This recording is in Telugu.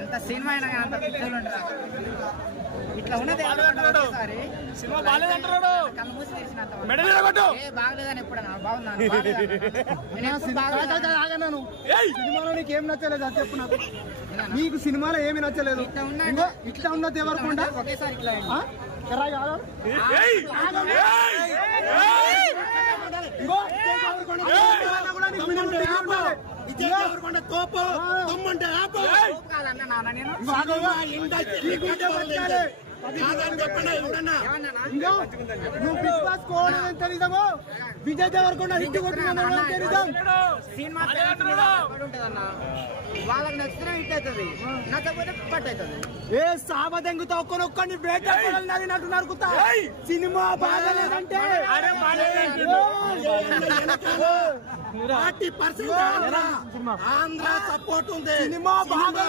ఎంత సినిమా అయినా అంత పిక్చర్లు ఉంటారు ఇట్లా ఉన్నది సినిమా బాగాలేదంటాడు కళ్ళు మూసి తీసినంత బాగలేదని ఎప్పుడన్నా బాగున్నాను సినిమాలో నీకు ఏం నచ్చలేదు అది చెప్పు నాకు. నీకు సినిమాలో ఏమి నచ్చలేదు ఇట్లా ఉన్నది ఎవరుకుండా ఒకేసారి ఇట్లా నువ్వు బిగ్ బాస్ కోవడం ఎంత నిజమో విజయ్ దేవరకొండ హిట్ కొట్టిన నిజం. సినిమా ఉంటదన్న వాళ్ళకి నచ్చితే హిట్ అవుతుంది నచ్చకపోతే కట్ అవుతుంది. ఏ సాబదెంగుతో ఒక్కొక్కడిని బ్రేక్ నట్టు నరుకుతా. సినిమా బాగాలేదంటే 40% ఆంధ్ర సపోర్ట్ ఉంది. సినిమా బాగా